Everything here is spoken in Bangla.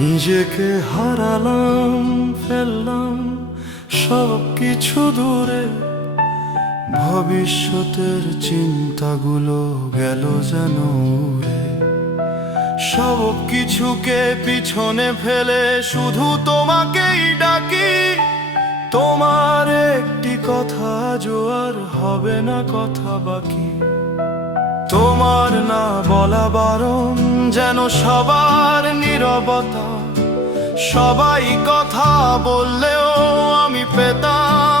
নিজেকে হারালাম, ফেললাম সব কিছু দূরে, ভবিষ্যতের চিন্তাগুলো গেল যেন উড়ে। সব কিছুকে পিছনে ফেলে শুধু তোমাকেই ডাকি। তোমার একটি কথা জোয়ার হবে না কথা বাকি। তোমার না বলা বারণ যেন সবার নীরবতা। সবাই কথা বললেও আমি পেতাম